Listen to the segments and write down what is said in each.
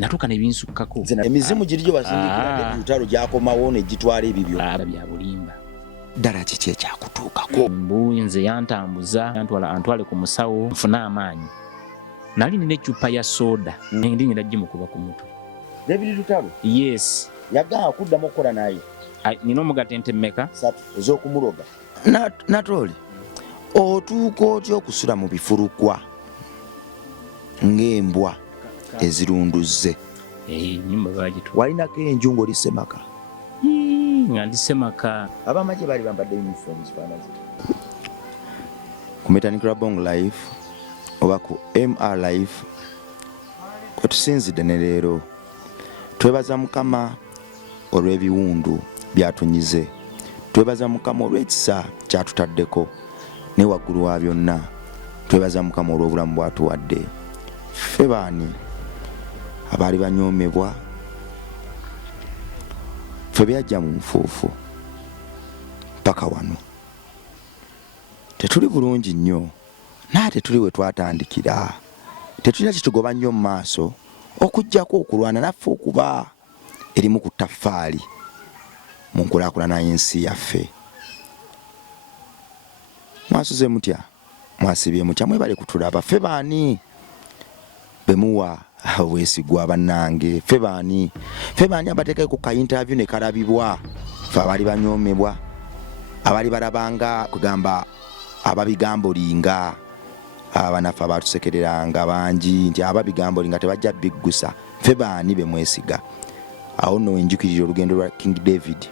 natuka ne binsukkako emizimu girijo basindikira lutalo gyakomawo ne gitwala ebibyo bya bulimba ddala kiki ekyakutuukako nze yantambuza antwale ku musawo nfune amaanyi nali nina eccupa ya soda ndi ngenda gimukuba ku mutwe David Lutalo yes yagamba kuddamu okukola naye nina omugatente mmeka ez'okumuloga Natoli otuuka otya okusula mu bifurukwa ng'embwa ezirunduze nyumba bagitu walinako enju ng'oli Semaka nga ndi Semaka abamagye baali bambadde uniform zifaanazi ku Metanikira Bong Live oba ku MR Live kwetusinzidde ne leero twebaza Mukama olw'ebiwundu byatunyize twebaza Mukama olw'ekisa kyatutaddeko ne waggulu wa byonna twebaza Mukama olw'obulamu bwatuwadde ffe baani abaali banyoomebwa ffe byajja mu nfuufu paka wano tetuli bulungi nnyo naye tetuli we twatandikira tetulina kitugoba nnyo mu maaso okujjako okulwana naffe okuba erimu ku ttaffaali mu nkulaakulana y'ensi yaffe mwasuze mutya mwasibye mutya mwebale kutulaba ffe baani bemuwa obwesigwa bannange ffe baani abateekayo ku ka interview ne kalabibwa ffe abaali banyoomebwa abaali balabanga kugamba ababigambolinga abanaffe abatusekereranga bangi nti ababigambolinga tebajja biggusa ffe baani bemwesiga awo nno enjukirira olugendo lwa King David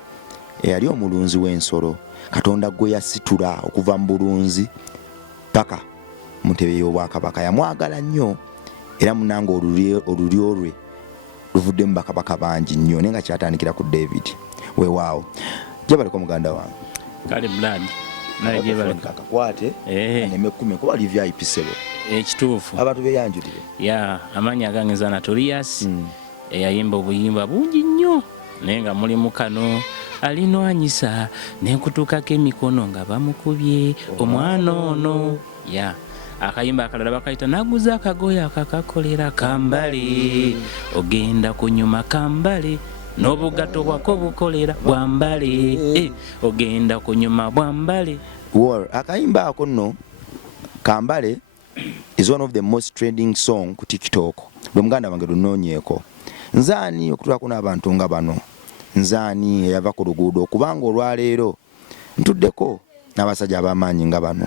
eyali omulunzi w'ensolo Katonda gwe yasitula okuva mu bulunzi paka mu ntebe y'obwakabaka yamwagala nnyo era munange olulyo lwe luvudde mu bakabaka bangi nnyo naye nga kyatandikira ku David weewaawo gyebaleko muganda wange kale blood naye gyebaleko akakwate neme 10 kuba li VIP sebo ekituufu abantu beyanjulire amanyi agange Anatolius eyayimba obuyimba bungi nnyo naye nga mulimu kano alinwanyisa nenkutuukako emikono nga bamukubye omwana ono akayimba akalala bakayita naguza akagoye akakakolera Kambale ogenda kunyuma Kambale n'obugato bwako bukolera Bwambale ogenda kunyuma Bwambale akayimba ako nno Kambale is one of the most trending song ku TikTok bwe muganda wange lunoonyeeko nzaani okutulako n'abantu nga bano nzaani eyava ku luguudo okubanga olwaleero ntuddeko n'abasajja ab'amaanyi nga bano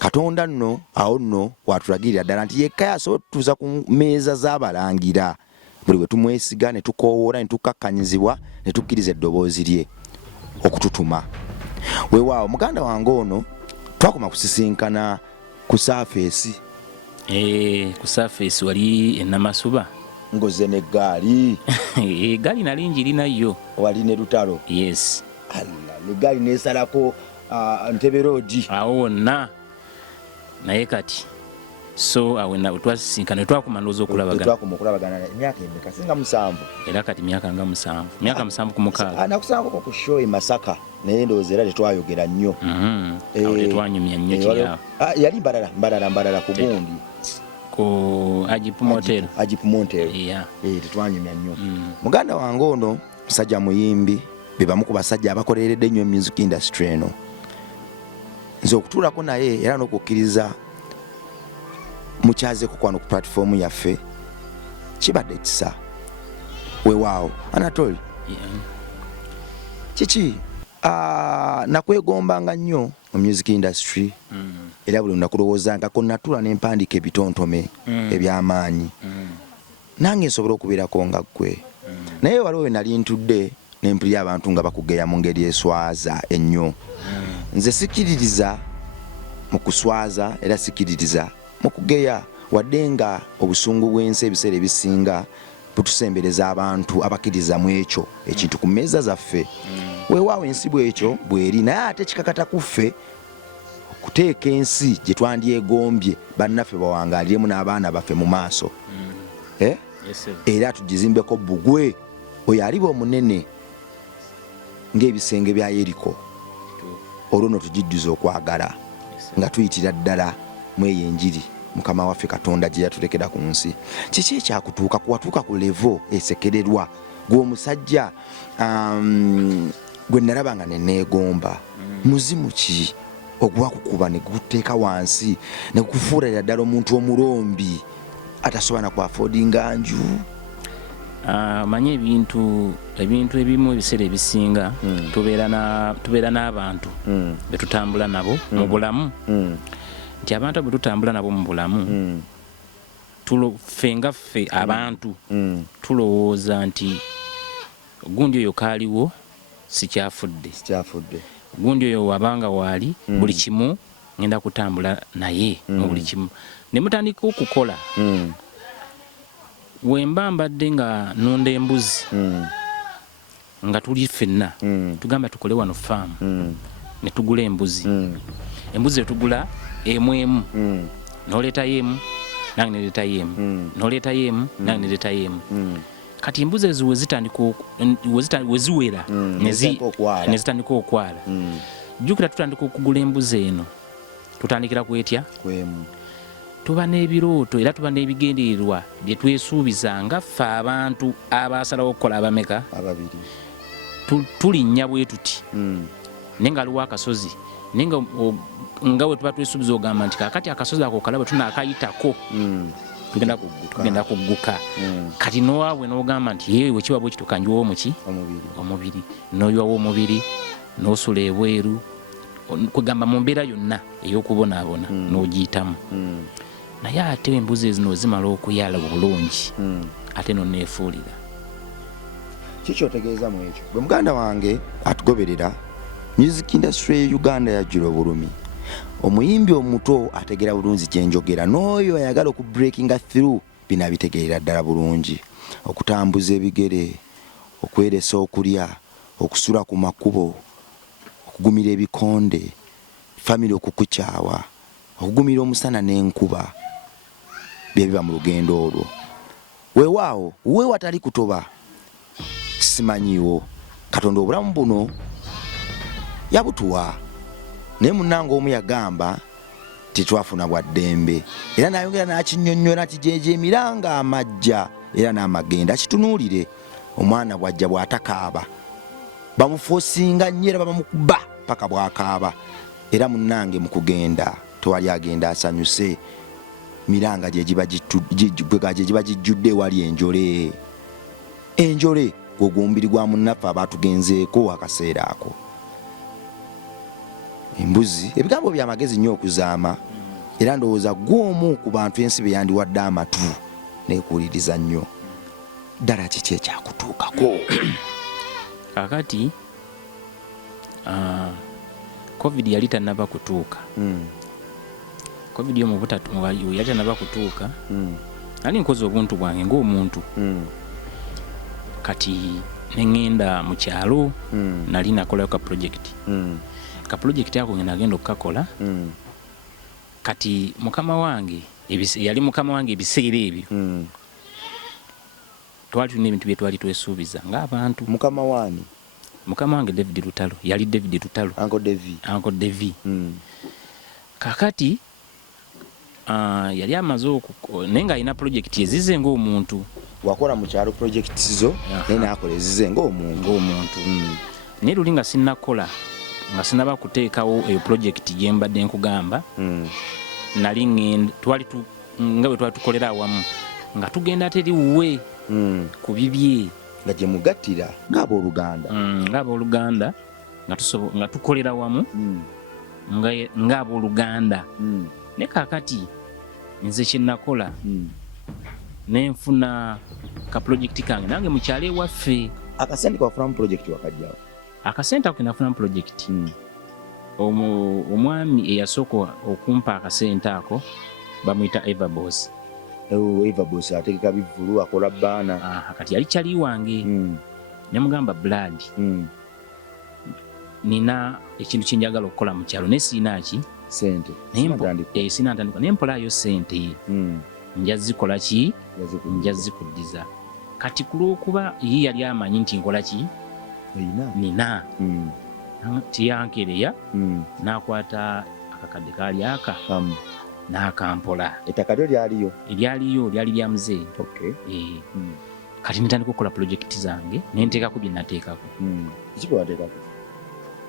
Katonda nno awo nno watulagirira ddala nti yekka yasobola tutuuza ku mmeeza z'abalangira buli bwe tumwesiga ne tukoowoola ne tukkakkanyizibwa ne tukkiriza eddoboozi lye okututuma weewaawo muganda wange ono twakoma kusisinkana ku Surface ku Surface wali Namasuba ngoze n'eggaali eggaali nali njirinayo wali ne Lutalo yes eggaali neesalako Ntebe Road awo wonna naye kati so awena twasisinkana twakumandoza okulabagana emyaka emeka singa 7 era kati myaka nga 7 myaka 7 ku mukaaga nakusangako ku show e Masaka naye ndowooza era tetwayogera nnyo awo tetwanyumya nnyo kiryawo yali mbalala ku gundi ku Ajipu Motel tetwanyumya nnyo muganda wange ono musajja muyimbi bebamu ku basajja abakoleredde nnyo music industry eno nze okutuulako naye era n'okukkiriza mukyazeko kwano ku platform yaffe kibadde kisa weewaawo Anatoli kiki nakwegombanga nnyo mu music industry era buli nakulowoozangako natula n'empandiika ebitontome eby'amaanyi nange nsobola okubeerako nga ggwe naye waliwo we nali ntudde nempulira abantu nga bakugeya mu ngeri eswaza ennyo nze sikiririza mu kuswaza era sikiririza mu kugeya wadde nga obusungu bw'ensi ebiseera ebisinga butusembereza abantu abakkiriza mu ekyo ekintu ku mmeeza zaffe weewaawo ensi bw'ekyo bw'eri naye ate kikakata ku ffe okuteeka ensi gye twandyegombye bannaffe bawangaaliremu n'abaana baffe mu maaso era tugizimbeko bbugwe oyo aliba omunene ng'ebisenge bya Yeriko olwo no tugidduza okwagala nga tuyitira ddala mu eyo enjiri mukama waffe katonda gye yatulekera ku nsi. Kiki ekyakutuuka kuwatuuka ku levo esekererwa gw'omusajja gwe nalaba nga neneegomba muzimu ki ogwakukuba ne guteeka wansi ne gukufuulira ddala omuntu omulombi atasobola na kwafoodinga nju? Manye ebintu ebimu ebiseera ebisinga tubeera n'abantu betutambula nabo mu bulamu, nti abantu bwe tutambula nabo mu bulamu ffe nga ffe abantu tulowooza nti gundi oyo kaaliwo sikyafudde, gundi oyo wabanga waali buli kimu ngenda kutambula naye mu buli kimu, ne mutandika okukola. Wemba mbadde nga nonda embuzi nga tuli ffenna tugamba tukole wano faamu ne tugula embuzi, embuzi etugula emu noleetayo emu nange neleetayo emu, noleetayo emu nange neleetayo emu. Kati embuzi ezo we ziwera ne zitandika okwala, jjukira tutandika okugula embuzi eno tutandikira kwetya kwemu. Tuba n'ebirooto era tuba n'ebigendererwa bye twesuubiza nga ffe abantu abasalawo okukola abameka ababiri tulinnya bwe tuti naye nga aliwo akasozi naye nga we tuba twesuubiza ogamba nti kakati akasozi ako kalaba tunaakayitako tugenda kugguka. Kati nowaabwe n'ogamba nti yewe kiba bwe kituka njiwawo muki omubiri n'oyiwawo omubiri n'osula ebweru kugamba mu mbeera yonna ey'okubonaabona n'ogiyitamu. Naye ate embuzi ezino zimala okuyala obulungi ate noneefuulira. Kiki otegeeza mu ekyo? Bwe muganda wange atugoberera, music industry ya Uganda yajjula obulumi. Omuyimbi omuto ategeera bulungi kye njogera, n'oyo ayagala okubreakinga through bino abitegeerera ddala bulungi. Okutambuza ebigere, okweresa okulya, okusula ku makubo, okugumira ebikonde, family okukukyawa, okugumira omusana n'enkuba, bye biba mu lugendo olwo. Weewaawo we watali kutoba simanyiwo, Katonda obulamu buno yabutuwa, naye munnange omu yagamba titwafuna bwa ddembe, era n'ayongera n'akinnyonnyola nti gyejo emiranga amajja era n'amagenda. Kitunuulire omwana bw'ajja bw'atakaaba bamufoosinga nnyo era bamukuba paka bw'akaaba, era munnange mu kugenda tewali agenda asanyuse, miranga gye giba gijjudde wali enjole gw'omumbiri gwa munnaffe abaatugenzeeko akaseera ako. Embuzi ebigambo by'amagezi nnyo okuzaama, era ndowooza gw'omu ku bantu ensi be yandiwadde amatu neekuwuliriza nnyo. Ddala kiki ekyakutuukako? Kakati COVID yali tannaba kutuuka. COVID yali tannaba kutuuka. Nali nkoze obuntu bwange ng'omuntu. Kati neŋŋenda mu kyalo nali nakolayo ka project. Ka project ako nagenda okukakola. Kati mukama wange yali mukama wange ebiseera ebyo twali tulina ebintu bye twali twesuubiza ng'abantu. Mukama waani? Mukama wange David Lutalo, yali David Lutalo, Uncle Devi. Kakati yali amaze naye ng'alina project ezize ng'omuntu. Wakola mu kyalo project zo naye n'akola ezize ng'omuntu. Naye luli nga sinnakola, nga sinnaba kuteekawo eyo project gye mbadde nkugamba, nali twali nga bwe twali tukolera awamu nga tugenda teri wuwe ku bibye nga gye mugattira ng'abooluganda nga tukolera wamu ng'abooluganda. Ne kakati nze kye nakola nenfuna ka project kange nange mu kyalo ewaffe. Akasente kafunamu project wakajjawo? Akasente ako kenafunamu project. Omwami eyasooka okumpa akasente ako bamuyita Everboss. Everboss ategeka bivulu, akola baana. Kati yali kyali wange. Nemugamba Blood, nina ekintu kye njagala okukola mu kyalo naye siina ki sente. Siina ntandikwa naye mpolayo sente. Nja zikola ki? Nja zikuddiza. Kati ku lw'okuba ye yali amanyi nti nkola ki? Nina. Tiyankereya n'akwata akakadde kaali aka n'akampola. Ettaka lyo lyaliyo? Lyali lya muzee. Okay. Kati nitandika okukola projekiti zange ne nteekako bye nateekako. Kiki bwe wateekako?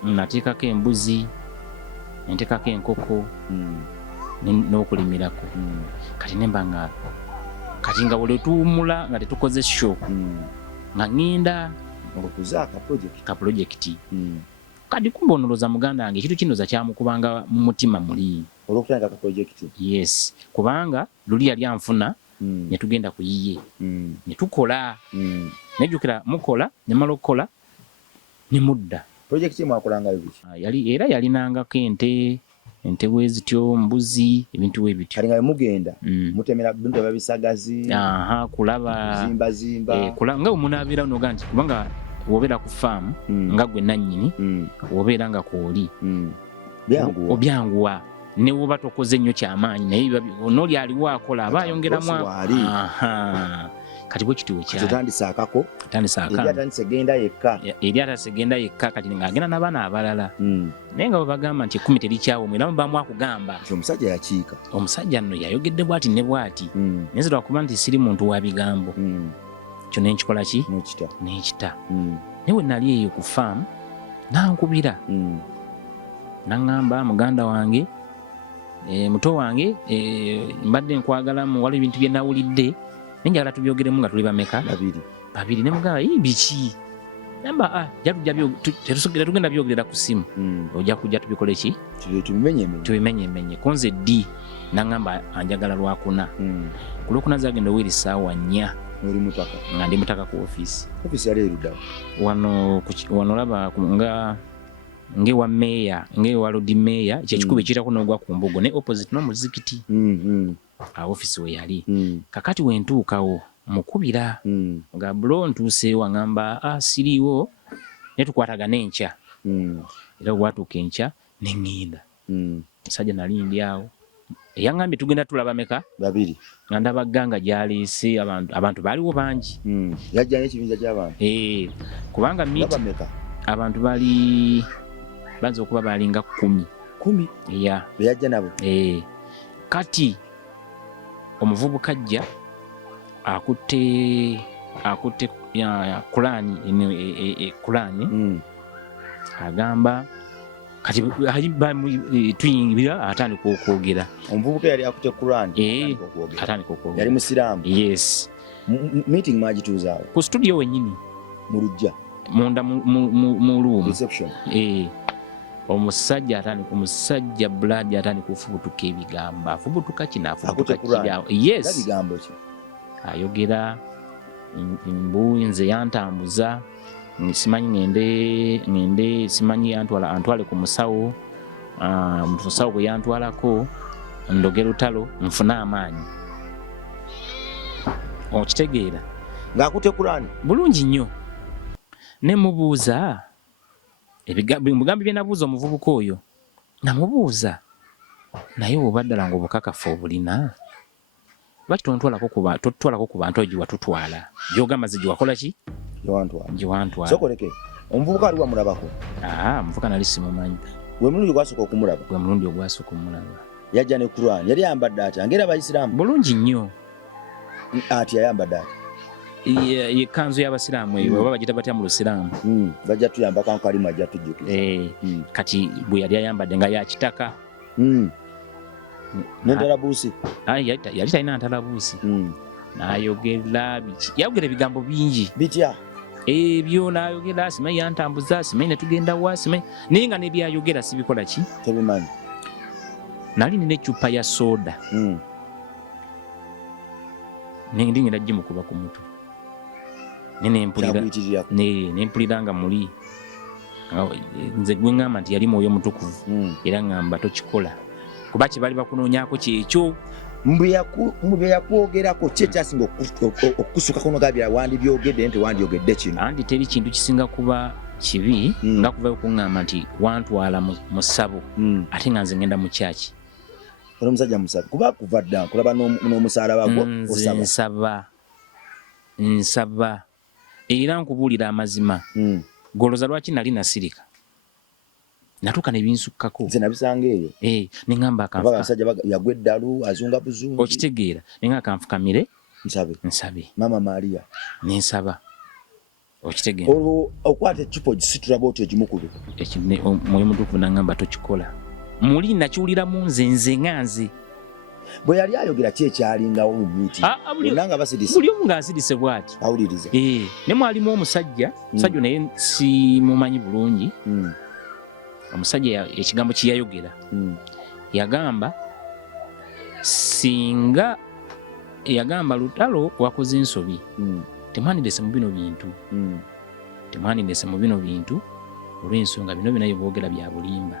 Nateekako embuzi, ne nteekako enkoko, n'okulimirako. Kati nemba nga kati nga bwe tuwummula nga tetukoze show nga ngenda okuza ka projekiti. Kati kumbe onoloza muganda wange ekintu kinoza kyamukubanga mu mutima muli. Olwokutandika ka projekiti? Yes, kubanga luli yali anfuna ne tugenda ku yiye ne tukola nejjukira mukola ne mala okukola ne mudda. Projekiti mwakolangayo biki? Era yalinangako ente bwezityo, mbuzi, ebintu ebityo. Kali nga mugenda mutemera bintu babisagazi, kulaba zimba nga omunaabira noga nti kubanga wobeera ku farm nga gwe nannyini wobeera nga kwoli obyanguwa ne woba tokoze nnyo kyamaanyi naye n'oli aliwo akola aba ayongeramu. Kati bwe kiti wekyatandisakako eri atasegenda yekka kati ng'agenda n'abaana abalala naye nga bwebagamba nti ekkumi terikyawo mwera mubamu akugamba. Omusajja yakiika. Omusajja nno yayogedde bw'ati ne bw'ati naye lwakuba nti siri muntu wa bigambo kyo nenkikola ki nenkita. Naye we nali eyo ku faamu nankubira naŋŋamba muganda wange muto wange mbadde nkwagalamu waliwo ebintu bye nawulidde nenjagala tubyogeremu nga tuli bameka? Babiri. Ne mugamba biki? Namba tugenda byogerera ku simu ojja kujja tubikole ki tubimenyemenye. Konze ddi naŋŋamba anjagala lwakuna. Ku lwokuna zagenda oweri ssaawa 4 nga ndi mutaka ku ofiisi. Ofiisi yali eruddawo? Wano laba ngewa meya ngewa lodi meya kyekikuba ekirako n'ogwa ku mbugo ne opposite n'omuzikiti ofiisi we yali. Kakati wentuukawo mukubira nga bulo ntuuse wangamba siriiwo ne tukwatagana enkya. Era bwatuuka enkya ne ŋŋenda. Musajja nali ndi awo eyaŋŋambye tugenda tulaba meka? Babiri. Nga ndaba gganga gyaleese abantu baaliwo bangi. Yajja n'ekibinja ky'abantu? Kubanga abantu bali banza okuba balinga 10. Beyajja nabo? Kati omuvubuka ajja akutte Kulaani agamba kati tuyingira atandika okwogera. Omuvubuka yali akutte Kulaani atandika okwogera? Yali musiraamu? Yes. Meeting mwagituuzaawo? Ku studio wennyini mu luggya munda mu room reception. Omusajja Blood atandika okufubutuka ebigambo, afubutuka kino afubutuka kiryawo. Yes. Ebigambo ki? Ayogera nze yantambuza simanyi ngende simanyi antwale ku musawo musawo bwe yantwalako ndogera lutalo nfuna amaanyi. Okitegeera ng'akutte Kulaani bulungi nnyo. Ne mubuuza ebigambo bye nabuuza omuvubuka oyo namubuuza naye oba ddala ng'obukakafu obulina lwaki totwalako ku bantu oyo gye watutwala gy'ogamba ze gye wakola ki gye wantwala. Sokoleke omuvubuka ali wamulabako? Omuvubuka nali simumanyi. Gwe mulundi ogwasooka okumulaba? Gwe mulundi ogwasooka omulaba. Yajja ne Kulaani yali ayambadde atya ng'era Abayisiraamu? Bulungi nnyo. Ati yayambadde atya? Yekanzu y'Abasiraamu eyo oba bagita batya mu Lusiraamu? Bajja tuyamba kanko alimu ajja tujjukiza. Kati bwe yali ayambadde nga yakitaka. N'entalabuusi? Yali talina ntalabuusi. N'ayogera yayogera ebigambo bingi. Bitya? Ebyo n'ayogera simanyi yantambuza simanyi ne tugenda wa simanyi naye nga n'ebyayogera sibikola ki? Tebimanyi. Nali nina eccupa ya soda. Ndi ngenda gimukuba ku mutwe. Nempulira nga muli nze gwe ŋŋamba nti yali Mwoyo Mutukuvu era ŋŋamba tokikola kuba kye bali bakunoonyaako kyekyo. Mu bye yakwogerako ki ekyasinga okukusukako n'ogambira wandibyogedde nti wandyogedde kino? Anti teri kintu kisinga kuba kibi nga kuvayo kuŋŋamba nti wantwala mu ssabo ate nga nze ngenda mu kyaki. Ono omusajja musabe kuba kuva dda kulaba n'omusaalaba gwo osaba. Nsaba era nkubuulira amazima. Goloza lwaki nali nasirika? natuuka ne binsukkako nze nabisanga eyo ne ŋŋamba abasajja yagwa eddalu azunga buzungu okitegeera ne nga kanfukamire nsabe mama Maria ne nsaba okitegeera olwo okwata eccupa ogisitula bwoti ogimukube mwoyo mutukuvu naŋŋamba tokikola muli nakiwuliramu nze ŋanze bwe yali ayogera ki ekyalingawo mu miti nanga basirise buli omu ng'asirise bw'ati awuliriza ne mwalimu omusajja naye simumanyi bulungi omusajja ekigambo kye yayogera yagamba singa yagamba lutalo wakoze ensobi temwanirese mu bino bintu olw'ensonga bino binayo boogera bya bulimba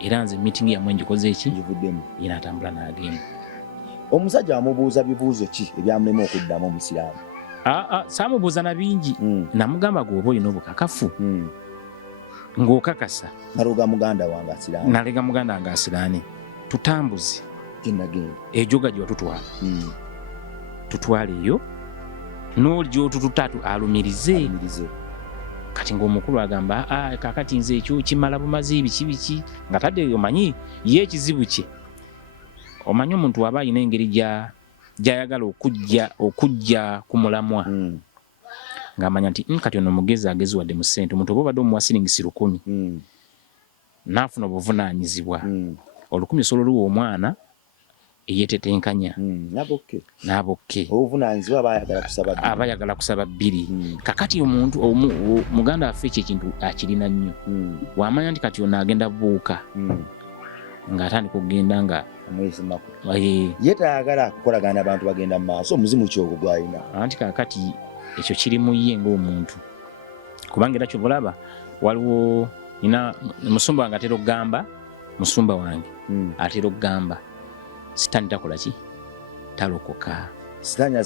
era nze meeting yamwe njikoze eki yina atambula n'agenda omusajja amubuuza bibuuzo ki ebyamulema okuddamu omusiraamu saamubuuza na bingi namugamba gwoba olina obukakafu ng'okakasa nalega muganda wange asiraane tutambuze ejoga gye watutwala tutwala eyo n'oli otututatu alumirize kati ng'omukulu agamba kakati nze ekyo kimala bumazi biki nga tadde omanyi ye ekizibu kye omanyi omuntu aba alina engeri gy'ayagala okujja ku mulamwa ng'amanya nti kati ono mugezi agezi wadde mu ssente omuntu oba obadde omuwa siringisi 100 n'afuna obuvunaanyizibwa 100 sololuwa omwana eyetetenkanya n'abokke obuvunaanyizibwa aba ayagala kusaba 2 kakati omuntu muganda waffe ekyo ekintu akirina nnyo wamanya nti kati ono agenda buuka ng'atandika okugenda nga ye tayagala kukolagana abantu bagenda mu maaso omuzimu kyogwo gwalina anti kakati ekyo kiri mu ye ng'omuntu kubanga era kyobulaba waliwo nina musumba wange atera okugamba musumba wange atera okugamba sitaani takola ki talokoka sitaani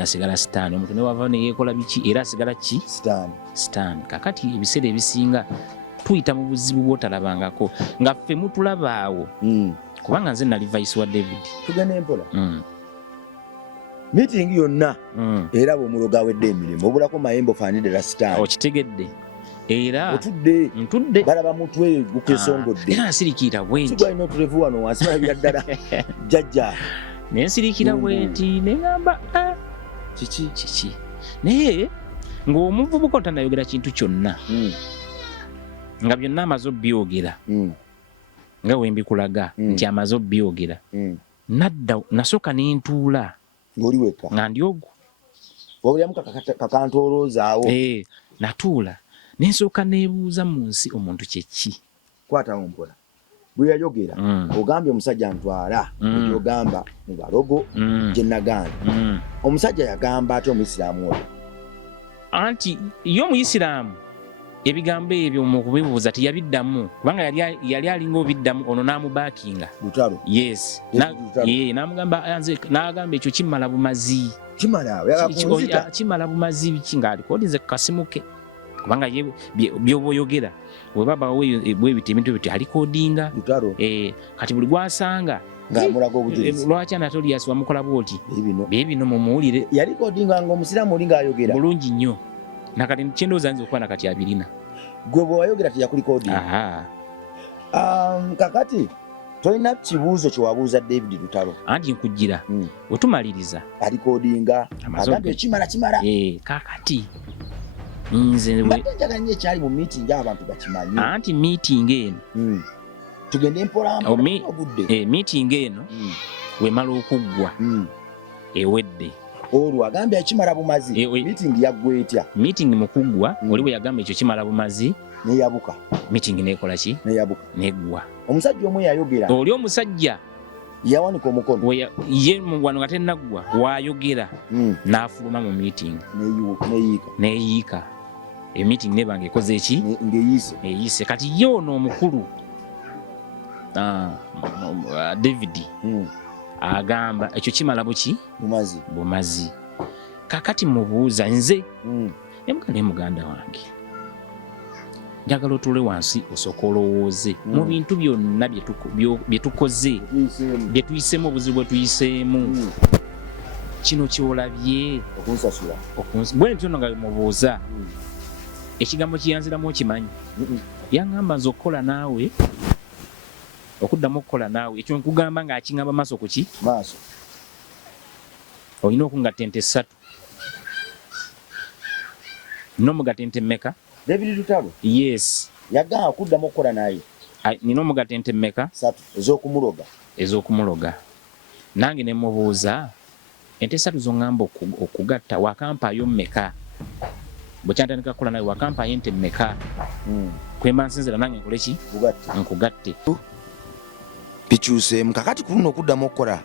asigala sitaani omuntu newava neyekola biki era asigala ki sitaani kakati ebiseera ebisinga tuyita mu buzibu bwotalabangako nga ffe mutulabaawo kubanga nze nali vice wa David tugenda empola meeting yonna era bw'omuloga awedde emirimu obulako mayembe ofaanidde rasitaani okitegedde era ntudde balaba mutwe gukesongodde era nsirikiira bwenti sigwalina otulevu wano wansi balabira ddala jjajja nensiriikira bwenti neŋamba kiki naye ng'omuvubuka otanayogera kintu kyonna nga byonna amaze obyogera nga wembikulaga nti amaze obyogera nadda nasooka nentuula ng'oli wekka nga ndi ogwo wabulyamu kakantolozaawo natuula nensooka neebuuza mu nsi omuntu kyeki kwatawo mpola bwe yayogera ogambye omusajja ntwala egyogamba mu balogo gye naganda omusajja yagamba ate omuyisiraamu oyo anti ye omuyisiraamu ebigambo ebyo mu kubibuuza teyabiddamu kubanga yali alinga obiddamu ono n'amubaakinga lutalo yes n'amugamba n'agamba ekyo kimala bumazi kimala bumazi biki ng'alikoodinze ku kasimu ke kubanga ye byoba oyogera webaba bwebita ebintu ebyo alikoodinga kati buli gwasanga ng'amulaga obujulizi lwaki Anatolius wamukola bwoti bino mumuwulire yalikoodinga ng'omusiraamu oli ng'ayogera bulungi nnyo nakati kyendowooza nze okuba nakati abirina gwe bwe wayogera teyakulikoodinga kakati tolina kibuuzo kyewabuuza David Lutalo anti nkujjira wetumaliriza alikoodinga agambye kimala kakati nze njagala nnyo ekyali mu meeting abantu bakimanyi anti meeting eno tugende obudde meeting eno wemala okuggwa ewedde olwo agambye ekimala bumazi meeting yaggwa etya meeting mukuggwa oli bwe yagamba ekyo kimala bumazi neyabuka meeting nekola ki neyabuka neggwa omusajja omwe yayogera oli omusajja yawanika omukono ye wano nga tennaggwa wayogera n'afuluma mu meeting neyiika meeting nebanga ekoze eki ng'eyise kati ye ono omukulu David agamba ekyo kimala buki bumazi kakati mubuuza nze ne muganda wange njagala otuule wansi osooka olowooze mu bintu byonna bye tukoze bye tuyisemu obuzibu bwe tuyiseemu kino kyolabye okunsasula bwe ntyo nga mubuuza ekigambo kiyanziramu okimanyi yaŋŋamba nze okukola naawe okuddamu okukola naawe ekyo nkugamba ng'akiŋŋamba maaso ku ki maaso olina okungatta ente 3 nina omugatta ente mmeka David Lutalo yes yagamba okuddamu okukola naye nina omugatta ente mmeka 3 ez'okumuloga nange ne mubuuza ente 3 zoŋŋamba okugatta wakampaayo mmeka bwe kyantandika kukola naye wakampaayo ente mmeka kwemba nsinzira nange nkole ki nkugatte bikyuseemu kakati ku luno okuddamu okukola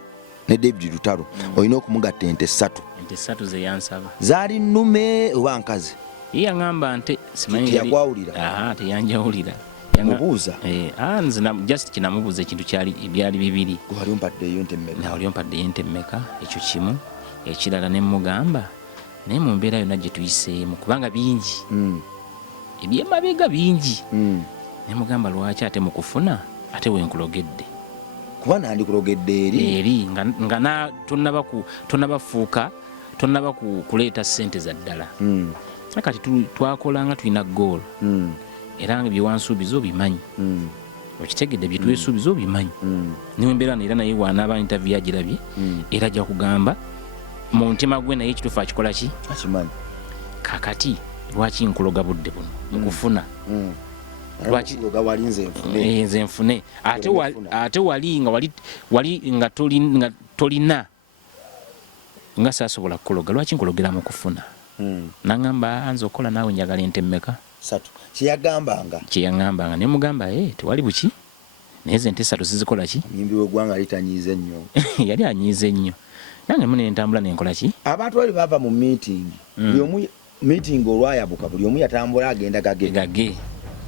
ne David Lutalo olina okumugatta ente 3 ente 3 ze yansaba zaali nnume oba nkazi ye yaŋŋamba nte simanyi yakwawulira teyanjawulira mubuuza nze just kinamubuuza ekintu byali bibiri wali ompaddeyo ente mmeka wali ompaddeyo ente mmeka ekyo kimu ekirala ne mugamba naye mu mbeera yonna gye tuyiseemu kubanga bingi ebyemabega bingi ne mugamba lwaki ate mu kufuna ate wenkulogedde kuba nandikulogedde eri nga tonnabafuuka tonnaba kuleeta ssente za ddala kati twakolanga tulina goolo era nga byewansuubiza obimanyi okitegedde byetwesuubiza obimanyi niwe mbeera era naye wanaaba interview agirabye era ajja kugamba mu ntima gwe naye ekituufu akikola ki akimanyi kakati lwaki nkuloga budde buno mukufuna lwaki wali nze nfune ate wali nga tolina nga saasobola kukuloga lwaki nkulogera mu kufuna naŋŋamba nze okukola naawe njagala ente mmeka 3 kyeyaŋŋambanga ne mugamba tewali buki naye ze ente 3 zizikola ki nyimbi w'eggwanga litanyiize nnyo yali anyiize nnyo nange mu nentambula nenkola ki abantu bali bava mu meeting buli omu meeting olwayabuka buli omu yatambula agenda gage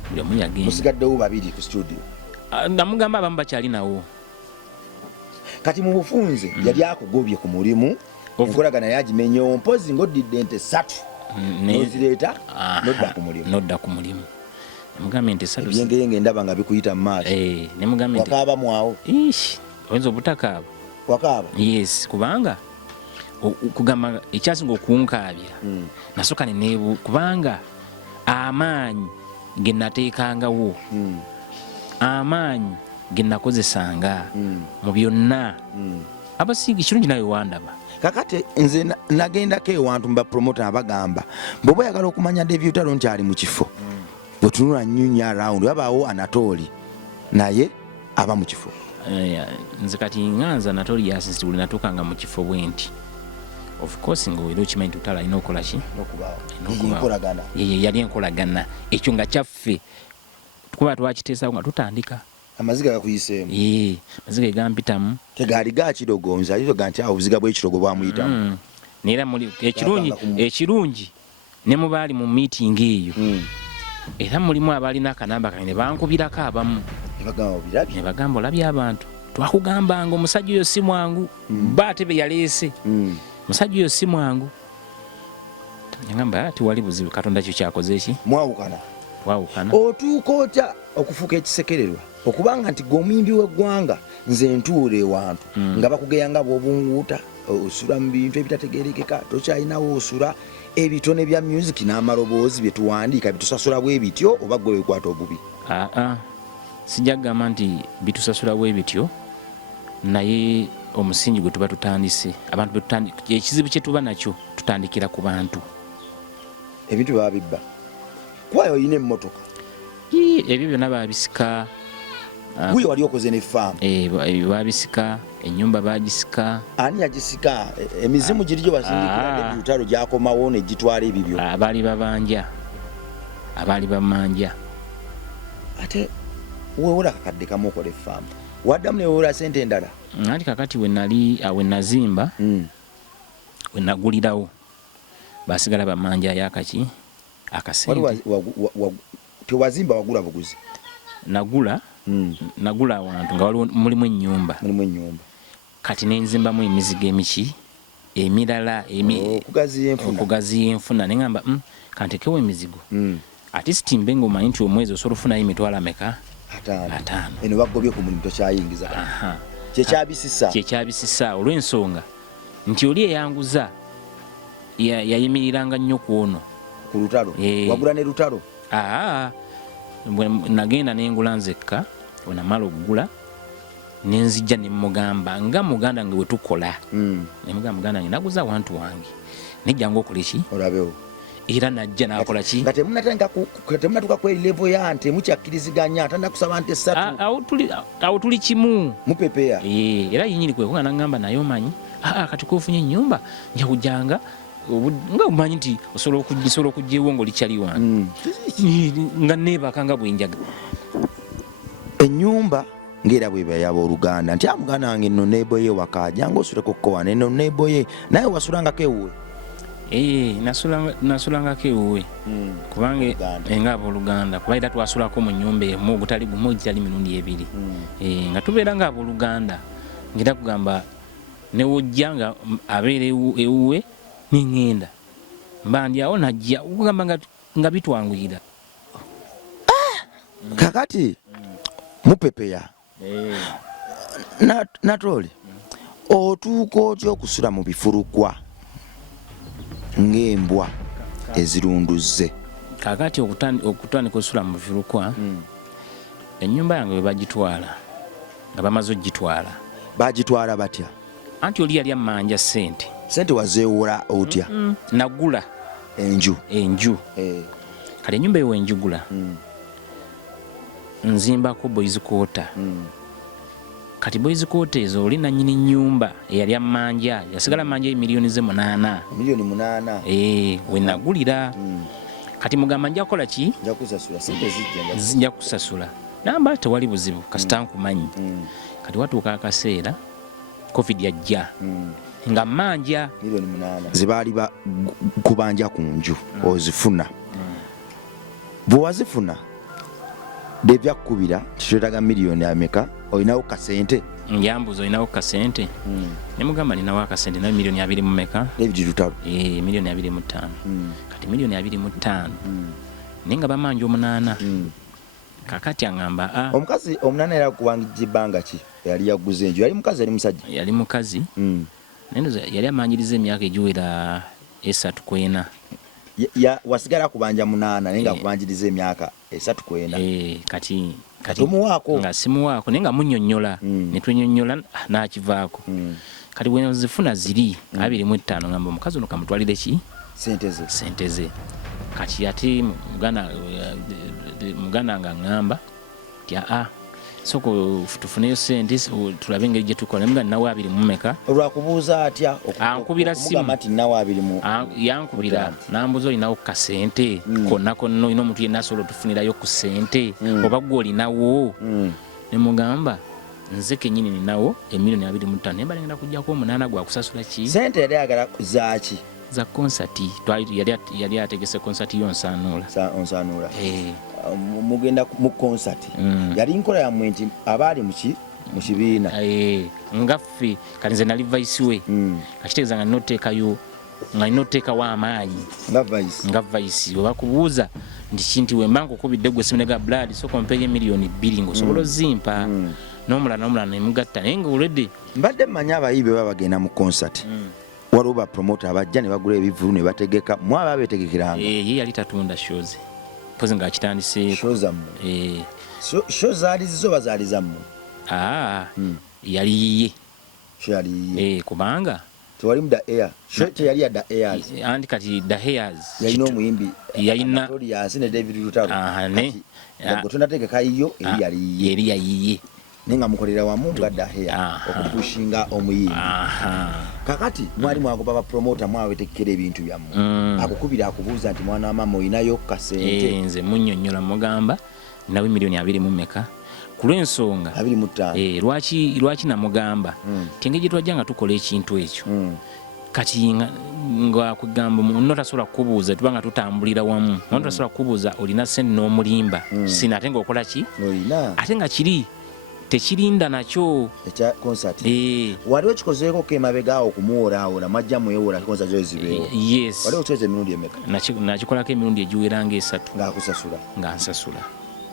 buli omu yagenda musigaddewo babiri ku studio namugamba abamu bakyali nawo kati mu bufunze yali akugobye ku mulimu enkolagana yagimenyewo mpozi ng'oddidde ente 3 nozireeta nodda ku mulimu nemugamba ente 3 ebyengeyenge ndaba nga bikuyita mu maaso nemugamba wakaaba mwawo oyinza obutakaaba wakaaba yes kubanga kugamba ekyasinga okunkaabya nasooka neneebu kubanga amaanyi ge nateekangawo amaanyi ge nakozesanga mu byonna abasiigi kirungi nawe wandaba kakati nze nagendako ewantu mubapromota abagamba bw'oba oyagala okumanya David Lutalo nti ali mu kifo bwe tunula nnyunya arawundi wabaawo Anatoli naye aba mu kifo nze kati nganza Anatoli yasinziti buli natuukanga mu kifo bwe nti of course ngaoera okimanyi nti Lutalo alina okukola ki yali enkolagana ekyo nga kyaffe kuba twakiteesawo nga tutandika amaziga gakuyiseemu amaziga egampitamu tegaali gakirogonza aliroga nti awo obuziga bw'ekirogo bwamuyitamu neera ekirungi ne mu baali mu meeting eyo era mulimu abalina akanamba kange ne bankubirako abamu ne bagamba olabye abantu twakugambanga omusajja oyo si mwangu ba ate be yaleese omusajja oyo si mwangu yagamba tiwali buzibu Katonda kyo kyakoze eki twawukana otuuka otya okufuuka ekisekererwa okubanga nti gwe omuyimbi w'eggwanga nze ntuula ewantu nga bakugeyanga bw'obunguuta osula mu bintu ebitategeerekeka tokyalinawo osula ebitone bya music n'amaloboozi bye tuwandiika bitusasula bwe bityo oba gwe wekwata obubi sijja kugamba nti bitusasula bwe bityo naye omusingi gwe tuba tutandise abantu ekizibu kye tuba nakyo tutandikira ku bantu ebintu baba bibba kuba oyina emmotoka ebyo byonna babisika Guyo wali okoze ne farm babisika ennyumba bagisika ani yagisika emizimu girijo basindikira David Lutalo gyakomawo ne gitwala ebibyo abali bamanja ate wewola kakadde kamu okole farm waddamu ne wewola sente endala nti kakati we nazimba we nagulirawo basigala bamanja yakaki akasente tewazimba wagula buguzi nagula awantu nga waliwo mulimu ennyumba kati nenzimbamu emizigo emiki emirala okugaziya enfuna neŋamba kantekewo emizigo ate sitimbe ngaomanyi nti omwezi osobola okufunayo emitwalo ameka 5 eno bagobye ku mulimu tokyayingiza kyekyabisisa olw'ensonga nti oli eyanguza yayimiriranga nnyo ku ono ku Lutalo wagula ne Lutalo nagenda nengula nzekka wenamala okugula nenzijja nemugamba nga muganda nge wetukola nemugamba muganda nge naguza wantu wange nejja ngaokola eki olabewo era najja nakola ki nga temunatuka kweri level ya nte mukyakkiriziganya atanda kusaba nte essatu awo tuli kimu mupepeya era yinyini kwekunga nagamba naye omanyi kati kofunye ennyumba nja kujjanga nga omanyi nti osobola okujja ewo ngaolikyali wange nga neebaka nga bwenjaga ennyumba ngera bweba yaba oluganda nti amuganda wange nno neeboye wakaja ngaosuleko kowane eno neeboye naye wasulangako ewuwe nasulangako ewuwe kubanga nga abooluganda kuba era twasulako mu nnyumba emu ogutali gumu ogitali mirundi ebiri nga tubeera nga abooluganda ngera kugamba newojja nga abeera ewuwe ningenda mba ndyawo najja okugamba nga bitwanguyira kakati mupepeya natole otuuka otya okusula mu bifurukwa ng'embwa ezirunduze kakati okutandika osula mu bifurukwa ennyumba yange webagitwala nga bamaze ogitwala bagitwala batya anti oli yali amanja sente wazeewola otya nagula enju kale ennyumba eyo wenjigula nzimbako boys quarter kati boys quarter ezo oli nanyini nyumba eyali amanja yasigala manja emiliyoni ze 8 miliyoni 8 wenagulira kati mugamba nja kukola ki nja kusasula namba tewali buzibu kasita nkumanyi kati watuuka akaseera covid yajja nga manja miliyoni 8 zibaali kubanja ku nju ozifuna bwe wazifuna debyakubira kitwetaga miliyoni ameka olinawo kasente njambuzo olinawo kasente nemugamba ninawo akasente nayo miliyoni 2 mu meka ebijitutalo miliyoni 25 kati miliyoni 25 nenga bamanja 8 kakati angamba omukazi omunana era kuwangije banga ki yali yaguze enju yali mukazi yali mukazi nendo yali amanjiriza emyaka egiwera 3 kwena wasigala kubanja 8 nenga kubanjiriza emyaka 3 kwena kati tumuwaako nga simuwaako nenga munnyonnyola netwenyonnyola nakivaako kati wenzifuna ziri 25 ngamba omukazi ono kamutwalire ki sente ze kati ate muganda nga ngamba tya soko tufuneyo sente tulabe engeri gye tukola nemuganda nawe 2 mu meka olwakubuuza atya ankubira simu nawe 2 mu yankubira nambuza olinawo kasente konna konna olina omuntu yenna asobola otufunirayo ku sente oba gwe olinawo nemugamba nze kenyini ninawo emiliyoni 25 naye balengera kujjako 8 gwakusasula ki sente yali agala zaki za konsati yali ategese konsati yonsanuula mugenda mu konsati yali nkola yammwe nti abaali mu kibiina ngaffe kati nze nali vice we kakitegeeza nga nina oteekawo amaanyi nga vice webakubuuza nti kinti wemba nkukubidde gwe simunega blood sooka ompeeyo miliyoni 2 ng'osobola ozimpa n'omulala nemugatta naye nga olwedde mbadde mmanyi abayibe baba bagenda mu konsati waliwo bapromota abajja ne bagula ebivulu ne bategeka mwaba abeetegekiranga ye yali tatunda shows pozi ng'akitandiseeko sho zaali zizo bazaali zammwe yali yiye yali yiye kubanga tewali mu da air sho teyali ya da airs anti kati da hairs yalina omuyimbi yalina yansi ne David Lutalo ngo tunategeka iyo eri yayiye nenga mukolera wamu nga da hair okupushinga omuyimbi kakati mwali mwagoba ba promoter mwawetekera ebintu byammwe akukubira akubuuza nti mwana wa mama oyinayo kasente nze munnyonnyola mugamba nawe miliyoni 2 mu meka kulw'ensonga 25 lwaki namugamba tenge gye twajja nga tukola ekintu ekyo kati nga kugamba omuntu tasobola kukubuuza tuba nga tutambulira wamu omuntu tasobola kukubuuza olina sente n'omulimba sina ate ng'okola ki ate nga kiri tekirinda nakyo ekya concert waliwo ekikozeeko kemabegaawo okumuwoolaawola majja muyewola concert ezibeewo yes waliwo okyeza emirundi emeka nakikolako emirundi egiwera nga 3 ng'akusasula nga nsasula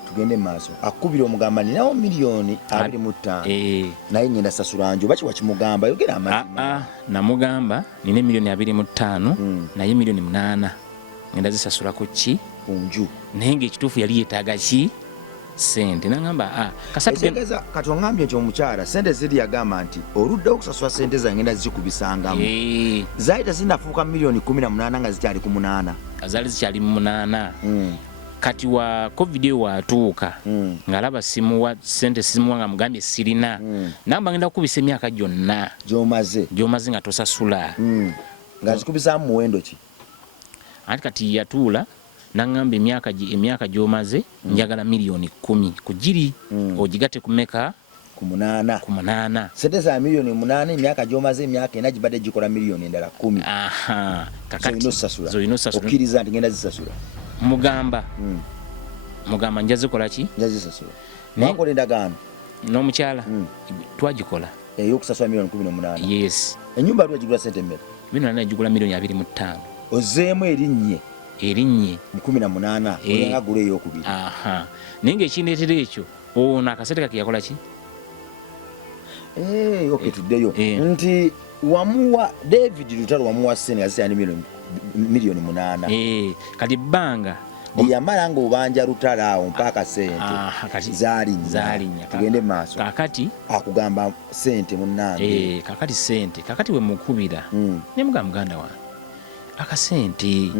tugende maaso akubira omugamba ninawo miliyoni 25 naye ngenda sasula nju baki wakimugamba yogera amazima namugamba nina miliyoni 25 naye miliyoni 8 ngenda zisasulako ki kunju naye ng'ekituufu yali yeetaaga ki sente nagamba ekitegeeza kati oŋŋambye nti omukyala sente ziri yagamba nti oluddewo okusasula sente zangenda zikubisangamu zaali tezinafuuka milioni 18 nga zikyali ku 8 zaali zikyali mu 8 kati wa covid eyo watuuka ng'alaba simuwa sente simuwa nga mugambye sirina namba ngenda kukubisa emyaka gyonna gy'omaze nga tosasula nga zikubisamu muwendo ki anti kati yatuula nangamba emyaka gy'omaze njagala milioni 10 kugiri ogigatte kumeka ku 8 sente za milioni 8 emyaka gy'omaze emyaka ena gibadde gikola milioni endala 10 kakati zoyina osasula okkiriza nti ngenda zisasula mugamba nja zikola ki nja zisasula nakola endagaano n'omukyala twagikola ey'okusasula milioni 18 yes ennyumba lwe gigula sente mmeka milioni gigula milioni 25 ozeemu erinnye mu 18 oyenga gula ey'okubiri naye ng'ekindeetera ekyo ono akasente kake yakola ki tuddeyo nti wamuwa David Lutalo wamuwa sente yazisani milioni 8 kati bbanga yamala nga obanja Lutalo awo mpaka sente zaalinya tugende maaso kakati akugamba sente munnange kakati sente kakati we mukubira ne muganda wange akasente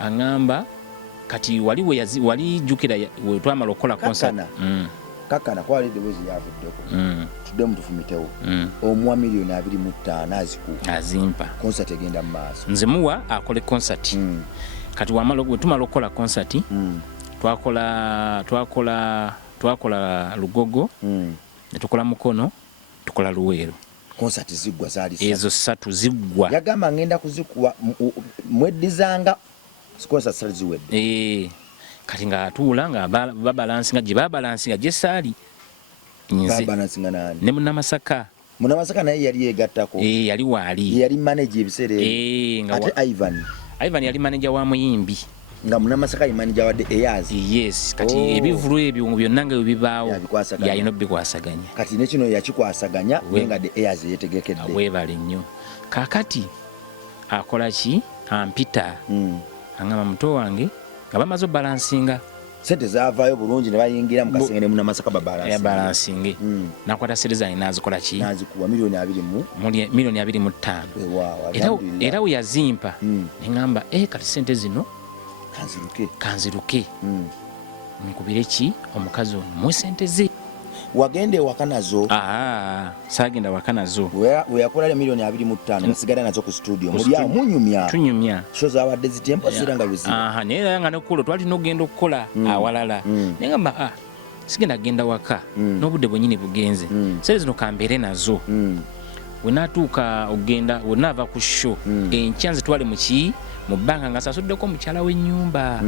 aŋŋamba kati wali jjukira we twamala okukola concert kakana kwali dewezi yavuddeko tuddemu tufumitewo omuwa milioni 25 azimpa concert egenda mu maaso nze muwa akole concert kati tumala okukola concert twakola Lugogo ne tukola Mukono tukola Luweero concert ziggwa zaali ezo 3 ziggwa yagamba ngenda kuzikuwa mweddizanga concert sali ziwedde kati nga atuula nga babalansinga gye babalansinga gye saali babalansinga nani ne Munnamasaka naye yali yegattako yali waali yali manager ebiseera ate Ivan yali manager wa Muyimbi nga Munnamasaka ye manager wadde Eyazi yes kati ebivulu ebyo byonna nga bibaawo yalina obikwasaganya kati nekino yakikwasaganya nga de Eyazi yetegekedde weebale nnyo kakati akola ki ampita angamba muto wange nga bamaze obalansinga sente zaavaayo bulungi ne bayingira mu kasenge ne Munnamasaka babalansinge nakwata sente zange nazikola ki nazikuwa milioni 25 era we yazimpa neŋŋamba kati sente zino kanziruke nkubire ki omukazi ono muwe sente ze wagenda ewaka nazo saagenda waka nazo weyakola milioni 25 musigala nazo ku studio mulyawo tunyumya sho zawadde zitempo zira nga lweziba naye nga nekulo twalina okugenda okukola awalala nengamba sigenda kugenda waka n'obudde bwenyini bugenze sente zino kambeere nazo wenatuuka ogenda wenaava ku sho enkya nzitwale mu bbanga nga sasuddeko omukyala w'ennyumba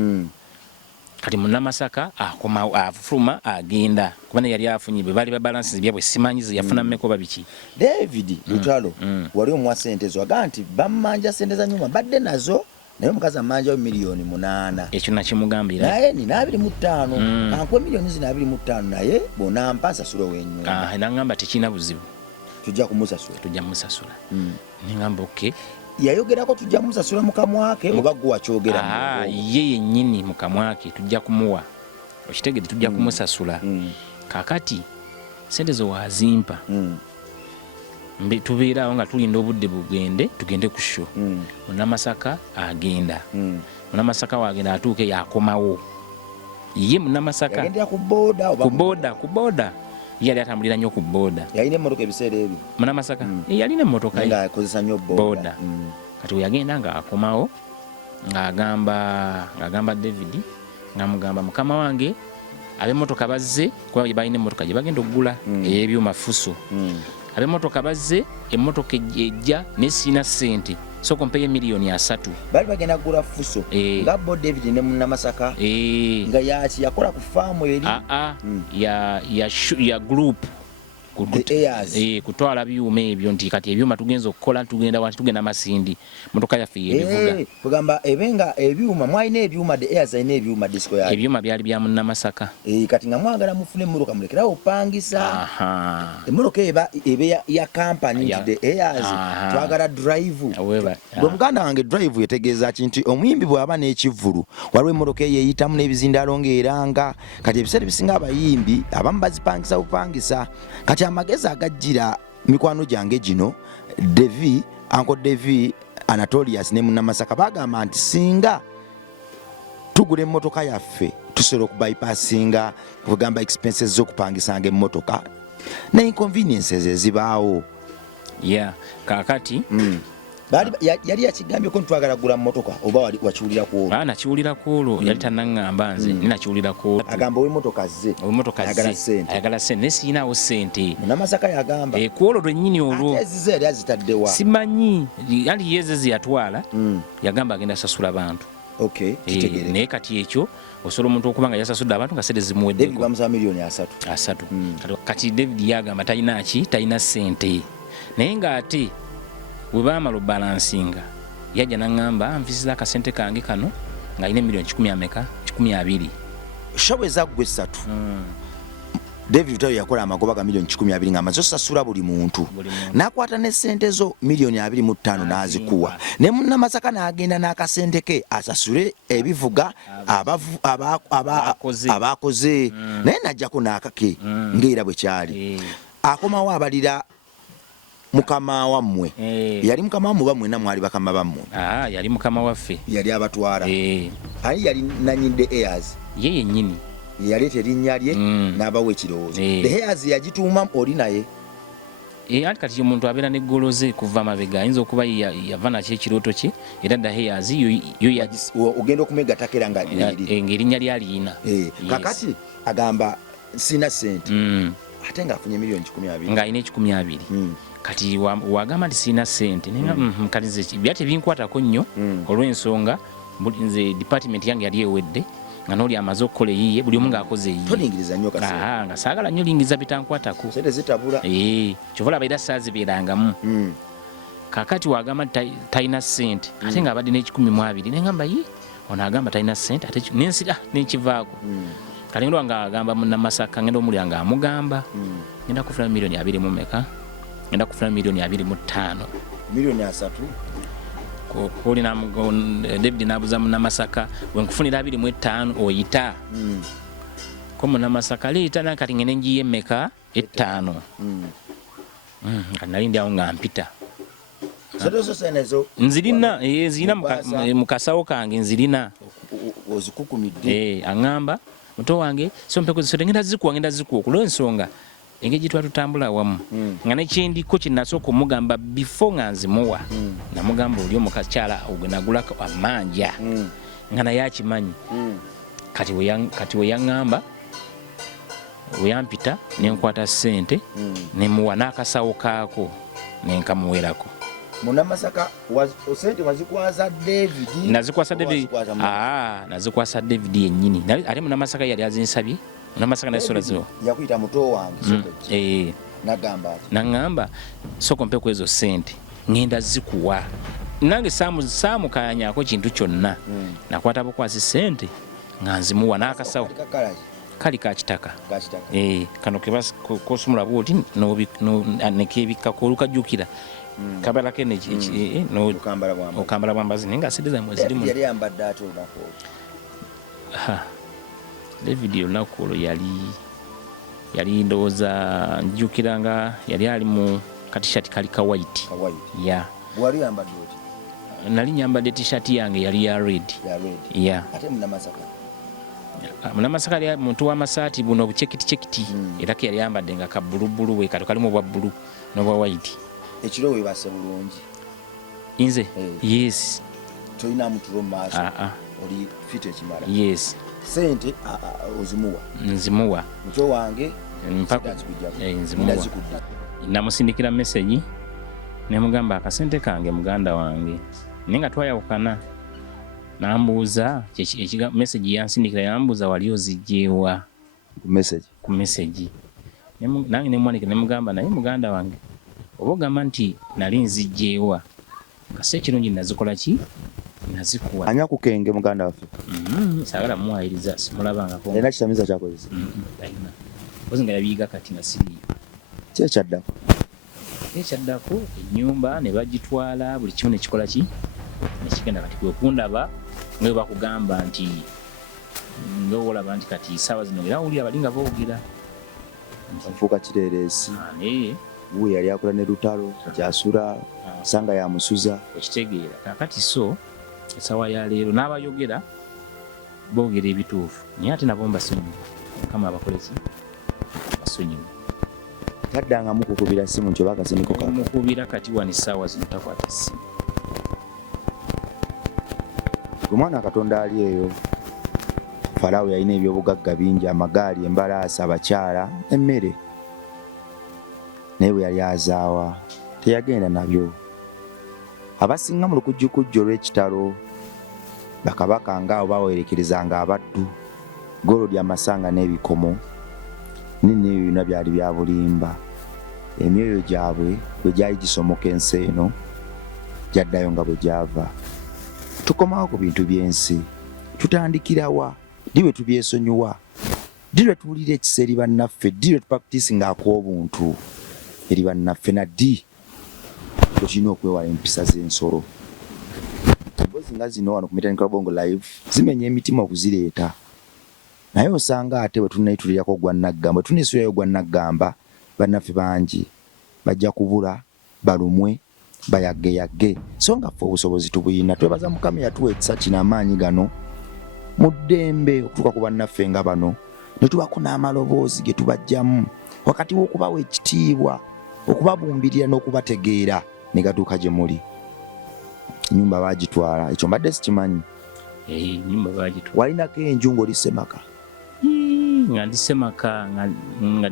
kati Munnamasaka akomawo afuluma agenda kubana yali afunye bwe bali babalansi byabwe simanyize yafuna mmeko babiki David Lutalo wali omuwa sente zo agamba nti bammanja sente za nyumba badde nazo naye omukazi amanja milioni 8 ekyo nakimugambira naye ni 25 kankwe milioni zina 25 naye bonampa nsasula w'ennyumba nangamba tekina buzibu tujja kumusasula ningamba okay yayogerako tujja musasula mukamwake oba gwe wakyogera ye yennyini mukamwake tujja kumuwa okitegedde tujja kumusasula kakati sente zo wazimpa tubeerawo nga tulinda obudde bugende tugende ku sho Munnamasaka agenda Munnamasaka wagenda atuuke yakomawo ye Munnamasaka ku booda yali atambulira nnyo ku booda yalina emmotoka ebiseera ebyo Munnamasaka yalina emmotoka nga akozesa nnyo booda kati weyagenda nga akomawo ng'agamba David ng'amugamba mukama wange ab'emmotoka bazze kuba balina emmotoka gye bagenda okugula ey'ebyuma fuso ab'emmotoka bazze emmotoka ejja nesina ssente soko mpeye milioni 3 bali bagenda kugula fuso nga bo David ne Munnamasaka nga yakola ku faamu eri ya group kutwala byuma ebyo nti kati ebyuma tugenza okukola tugenda Masindi motoka yaffe yebivuga kugamba ebenga ebyuma mwalina ebyuma the airs alina ebyuma disco yayo ebyuma byali bya Munnamasaka kati nga mwagala mufune emmotoka mulekerawo opangisa emmotoka eba ya company the airs twagala drive bwe muganda wange drive yetegeeza kinti omuyimbi bw'aba n'ekivvulu waliwo emmotoka eyeyitamu n'ebizindaalo ng'eranga kati ebiseera bisinga abayimbi abamu bazipangisa bupangisa kati amagezi agajjira mikwano gyange gino Uncle Devi Anatolius ne Munnamasaka bagamba nti singa tugula emmotoka yaffe tusobola okubypassinga kugamba expenses z'okupangisanga emmotoka ne inconveniences ezibaawo kakati yali yakigambye ko ntwagala gula mmotoka oba wakiwulira ku olwo nakiwulira ku olwo yali tannangamba nze ninakiwulira ku olwo agamba ow'emmotoka ze ayagala ssente ne siinawo ssente Munnamasaka yagamba ku olwo lwennyini olwo ezize yali azitaddewa simanyi yali yeze zeyatwala yagamba agenda sasula bantu naye kati ekyo osobola omuntu okuba nga yasasudde abantu nga sente zimuweddeko bamusaba miliyoni 3 kati David yagamba talina ssente naye ng'ate bwe baamala obalansinga yajja n'aŋŋamba nvisiza akasente kange kano ng'alina miliyoni 12 shawe zaggwe 3 David Tayo yakola amagoba ga miliyoni 12 ng'amaze osasula buli muntu n'akwata ne ssente zo miliyoni 25 n'azikuwa ne Munnamasaka n'agenda n'akasente ke asasule ebivuga abakoze naye n'ajjako n'akake ng'era bwe kyali akomawo abalira mukama wammwe yali mukama wammwe bamwe na mwali bakama bammwe yali mukama waffe yali abatwala ali yali nanyinde airs yeye nyini yaleeta erinnya lye n'abawa ekirowoozo the airs yagituuma oli naye ati kati omuntu abeera neggoloze kuva amabega ayinza okuba yava nakyo ekirooto kye era the airs ogenda okumegatakera nga ng'erinnya lyaliina kakati agamba sina ssente ate ng'afunye miliyoni 12 ng'alina 12 kati wagamba nti sina ssente nenga kati bya tebinkwatako nnyo olw'ensonga nze department yange yali ewedde nga n'oli amaze okukola eyiye buli omu ng'akoze eyiye toningiriza nnyo kaseera nga saagala nnyo lingiriza bitankwatako sente zitabula kyova olaba era saazibeerangamu kakati wagamba nti talina ssente ate ng'abadde n'12 nengamba ono agamba talina ssente ate nensira nenkivaako kale ngenda nga agamba Munnamasaka ngenda omulira nga amugamba ngenda kufuna miliyoni 2 mu meka ngenda kufuna miliyoni 25 miliyoni 3 kuli David nabuza Munnamasaka wenkufunira 25 oyita ko Munnamasaka leeta nakati ngene ngiye meka 5 kanali ndi awo nga mpita nzirina zirina mukasawo kange nzirina ozikukumidde aŋŋamba muto wange so mpeko zisode ngenda zikuwa okulw'ensonga engeri twatutambula wamu nga nekyendiko kyenasooka omugamba before nga nzimuwa namugamba oli omukakyala ogwe nagulako amanja nga naye akimanyi kati weyaŋŋamba weyampita nenkwata ssente nemuwa n'akasawo kaako nenkamuwerako Munnamasaka sente wazikwaza David nazikwasa David yennyini ate Munnamasaka yali azinsabye Munnamasaka nasola zo yakuyita muto wange nagamba naŋŋamba soko mpeku ezo ssente ngenda zikuwa nange saamukayanyako kintu kyonna nakwata bukwasi ssente nga nzimuwa n'akasawo kali kakitaka kano kosumula bwoti nekebikako olukajjukira kabalako okambala bwambazi naye nga sente zammwe zirimu yali yambadde ate olunaku David olunaku olwo yali ndowooza njjukira nga yali ali mu katishati kali ka white wali yambadde oti nali nyambadde t-shirt yange yali ya red ate Munnamasaka yali muntu w'amasaati buno obucekiti era ke yali yambadde nga kabbulubulu we kato kalimu obwa bbulu n'obwa white ekiro weebase bulungi nze yes tolina mutulo mu maaso oli fit ekimala yes sente nzimuwa muto wange nzimuwa namusindikira message nemugamba akasente kange muganda wange naye nga twayawukana nambuuza message yansindikira yambuuza wali ozijjeewa ku message nange nemwanika nemugamba naye muganda wange oba ogamba nti nali nzijjeewa kase ekirungi nazikola ki nazikuwa. Anywa ku kenge muganda waffe saagala muwayiriza simulabangako alina kitamiza kyakozesa alina ozi nga yabiyiga kati nga siriyo kyekyaddako ekyaddako ennyumba ne bagitwala buli kimu nekikola ki nekigenda kati kwe kundaba nga bwe bakugamba nti nga olaba nti kati saawa zino era wulira balinga boogera nfuuka kireereesi naye wuwe yali akola ne lutalo kyasula sanga yamusuza okitegeera kakati so essaawa ya leero n'abayogera boogera ebituufu naye ate nabo mbasonyiwa mukama abakoleki basonyiwa taddanga mukukubira simu nti oba akaseniko ka mukubira kati wano essaawa zino takwata ssimu omwana katonda ali eyo Falaawo yalina ebyobugagga bingi amagaali embalaasi abakyala emmere naye bwe yali azaawa teyagenda nabyo abasinga mu lukujjukujju olw'ekitalo bakabaka ngaawo bawerekerezanga abaddu golodi amasanga n'ebikomo n'ebyo byonna byali bya bulimba emyoyo gyabwe bwe gyali gisomoka ensi eno gyaddayo nga bwe gyava tukomawo ku bintu by'ensi tutandikirawa ddi bwe tubyesonyiwa ddi lwe tuwulira ekisa eri bannaffe ddi lwe tupakitisingaako obuntu eri bannaffe na ddi bwe tulina okwewala empisa z'ensolo emboozi nga zino wano ku mitandikwa Bongo Live zimenya emitima okuzireeta naye osanga ate bwe tunaitulirirako gwannaggamba bwe tunaisuulirayo gwannaggamba bannaffe bangi bajja kubula balumwe bayaggeyagge so nga ffe obusobozi tubuyina twebaza Mukama yatuwa ekisa kino amaanyi gano mu ddembe okutuuka ku bannaffe nga bano ne tubako n'amaloboozi ge tubajjamu wakati w'okubawa ekitiibwa okubabumbirira n'okubategeera ne gatuuka gye muli ennyumba baagitwala ekyo mbadde sikimanyi ennyumba baagitwala walinako enju ng'oli Ssemaka nga ndi Ssemaka nga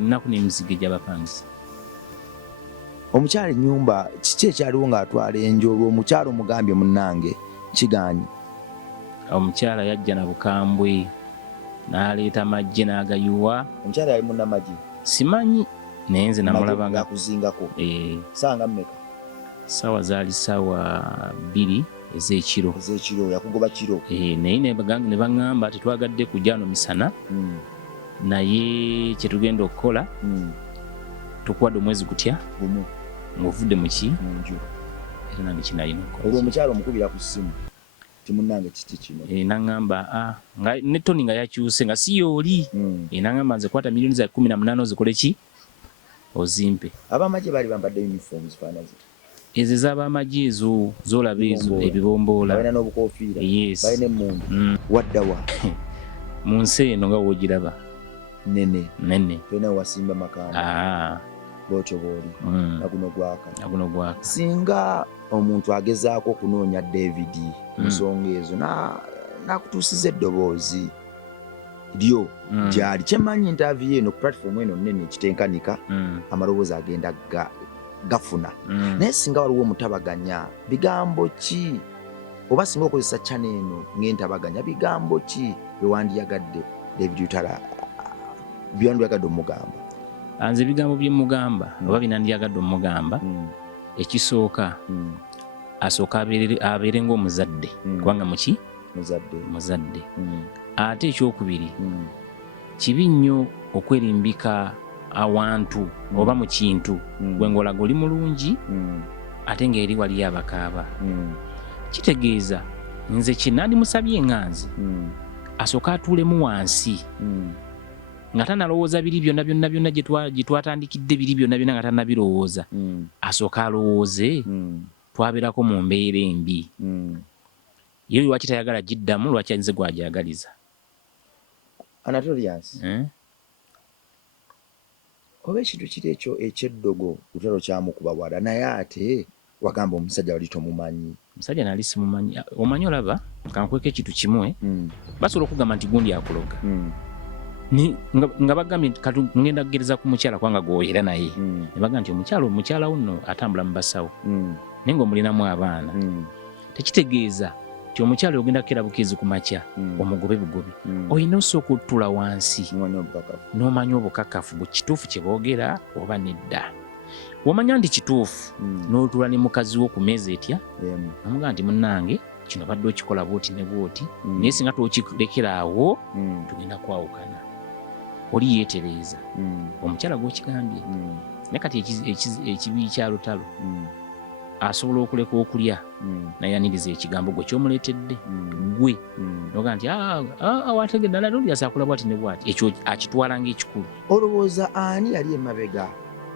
ninaku n'emizigo egy'abapangisa omukyala ennyumba kiki ekyaliwo ng'atwala enju olwo omukyala omugambye munnange kigaanyi omukyala yajja na bukambwe n'aleeta magye n'agayuwa omukyala yali munnamagye simanyi naye nze namulabanga akuzingako sanga mmeka sawa zaali sawa 2 ez'ekiro yakugoba kiro naye ne baŋŋamba tetwagadde kujja no misana naye kyetugenda okukola tukuwadde omwezi gutya ng'ovudde muki era nange kinalina okukola olwo omukyala omukubira ku ssimu timunnange kiti kino naŋŋamba nga ne toni nga yakyuse nga si yooli naŋŋamba nze kwata milioni za 18 ozikole ki ozimpe abamagye baali bambadde uniform zifaanaze ezo ez'abamagye ezo zolaba ezo ebibomboola balina n'obukofiira yes balina emmundu waddawa mu nsi eno nga woogiraba nene tolina wasimba makanda bwotyo bwoli naguno gwaka singa omuntu agezaako okunoonya David ensonga ezo nakutuusiza eddoboozi lyo gyali kyemanyi interview eno ku platform eno nene ekitenkanika amaloboozi agenda gafuna naye singa waliwo omutabaganya bigambo ki oba singa okozesa channel eno ng'entabaganya bigambo ki bewandiyagadde David Utara byandiyagadde omugamba nze ebigambo byemugamba oba binandyagadde omugamba ekisooka asooka abeere ng'omuzadde kubanga muki muzadde ate ekyokubiri kibi nnyo okwerimbika awantu oba mu kintu gwengolaga oli mulungi ate ng'eri waliyo abakaaba kitegeeza nze kinandi musabye nganzi asooka atuulemu wansi nga tanalowooza biri byonna byonna gye twatandikidde biri byonna byonna nga tanabirowooza asooka alowooze twabeerako mu mbeera embi ye lwaki tayagala giddamu lwaki nze gwajagaliza Anatolians oba ekintu kiri ekyo ekyeddogo lutalo kyamukuba bwala naye ate wagamba omusajja wali tomumanyi omusajja nali simumanyi omanyi olaba kankweka ekintu kimwe basobola okugamba nti gundi akuloga nga bagambye ngenda kugereza ku mukyala kubanga gwoyera naye ne bagamba nti omukyala wuno atambula mu basawo naye ng'omulinamu abaana tekitegeeza ti omukyala ogenda kera bukizi ku makya omugobe bugobe olina osooka okutuula wansi n'omanya obukakafu bwe kituufu kye boogera oba nedda. Wamanya nti kituufu n'otuula ne mukazi wo ku meeza etya nomugamba nti munnange kino badde okikola bwoti ne bwoti naye singa twokirekera awo tugenda kwawukana. Oli yeetereeza omukyala gw'okigambye naye kati ekibi kya lutalo asobola okuleka okulya nayaniriza ekigambo gwe kyomuleetedde gwe noga nti wategedde ddala oli asaakula bwati ne bwati, ekyo akitwala ng'ekikulu. Olowooza ani yali emabega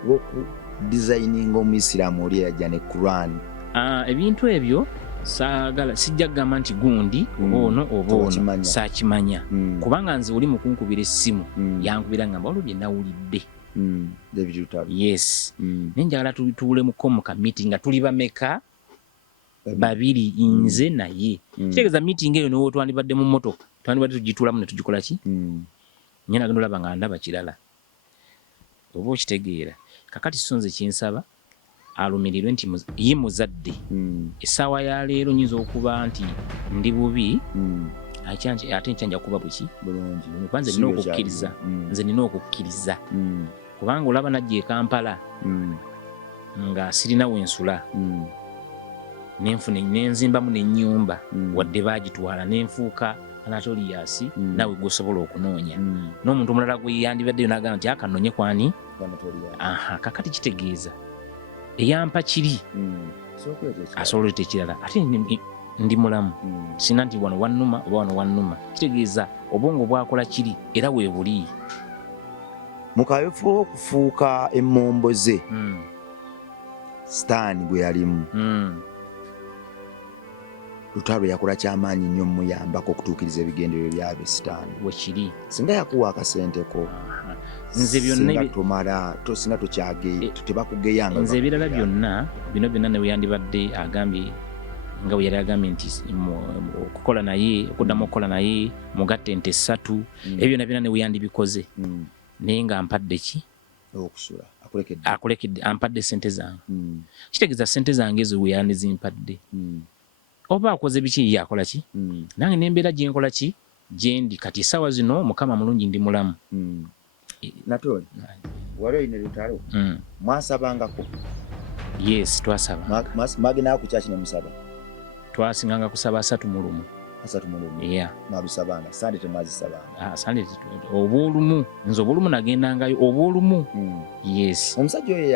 w'oku designinga omuyisiraamu oli eyajja ne Quran? Ebintu ebyo sijja kugamba nti gundi oba ono oba ono saakimanya kubanga nze oli mukunkubira essimu yankubira ngamba waliwo bye nawulidde. Yes. Nenjagala tutuulemuko mu ka meeting nga tuli bameka babiri nze naye. Kitegeeza meeting eyo niwo twandibadde mu mmotoka twandibadde tugituulamu ne tugikola ki nyina genda olaba nga ndaba kirala oba okitegeera. Kakati so nze kinsaba alumirirwe nti ye muzadde essaawa ya leero nyinza okuba nti ndi bubi ate nkyanja kuba buki bulungi nze nina okukkiriza kubanga olaba najja e Kampala nga sirina wensula nenzimbamu n'ennyumba wadde baagitwala nenfuuka Anatolias nawe gwosobola okunoonya n'omuntu omulala gwe yandibaddeyo n'agamba nti akanonye kwani kakati kitegeeza eyampa kiri asobola oleta ekirala ate ndi mulamu sina nti wano wannuma oba wano wannuma. Kitegeeza obwongo bwakola kiri era weebuli mukawefu okufuuka emmombo ze sitaani gwe yalimu lutalo yakola kyamaanyi nnyo muyambako okutuukiriza ebigendererwa byabe sitaani wekiri singa yakuwa akasenteko nze byonna tomala tosina tebakugeyanga nze ebirala byonna bino byonna ne weyandibadde agambye nga bwe yali agambye nti okukola naye okuddamu okukola naye mugatte ente 3 ebyo byonna byonna ne weyandibikoze naye nga ampadde ki okusula akulekedde ampadde sente zange kitegeeza sente zange ezo weyandizimpadde oba akoze biki yakola ki nange nembeera gyenkola ki gyendi kati essaawa zino mukama mulungi ndi mulamu. Natoli wali oyina lutalo mwasabangako? Yes, twasaba. Magina ku kyaki ne musaba? Twasinganga kusaba 3 mu lumu. 3 mu lumu? Yeah. Mwalusabanga Sunday temwazisabanga? Sunday obwolumu nze obwolumu nagendangayo obwolumu. Yes. Omusajja oyo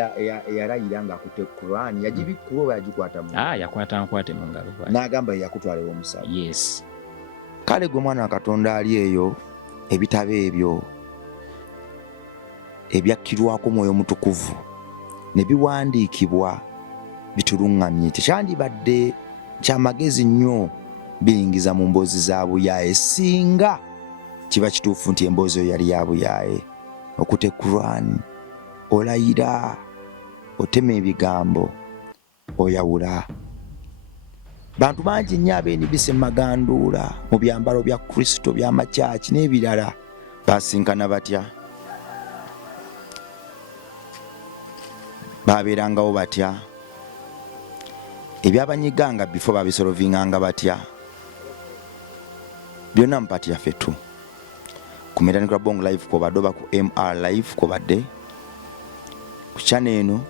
yalayira nga akutte Quran yagibikkuba oba yagikwata mu? Yakwata nkwate mu ngalo. N'agamba yakutwala ew'omusaba? Yes. Kale gwe mwana wa Katonda ali eyo ebitabo ebyo ebyakkirwako Mwoyo Mutukuvu ne biwandiikibwa bituluŋŋamye tekyandibadde kyamagezi nnyo biringiza mu mboozi za buyaaye singa kiba kituufu nti emboozi eyo yali ya buyaaye. Okute Quran olayira otema ebigambo oyawula. Bantu bangi nnyo abeenibise maganduula mu byambalo bya Kristo by'amakyaki n'ebirala basinkana batya babeerangawo batya ebyabanyiganga bifo babisolovinganga batya byonna mpati yaffe tu ku Metandikwa Bongo Live kwobadde oba ku MR Live kwobadde ku channel eno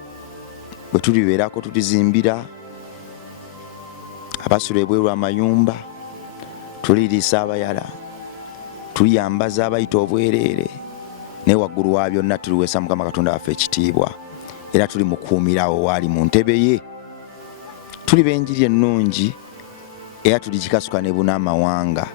bwe tulibeerako tulizimbira abasula ebweru amayumba tuliriisa abayala tuliyambaza abayita obwereere naye waggulu wa byonna tuliweesa Mukama Katonda waffe ekitiibwa era tuli mukuumirawo waali mu ntebe ye tuli benjiri ennungi era tuli kikasuka ne buna amawanga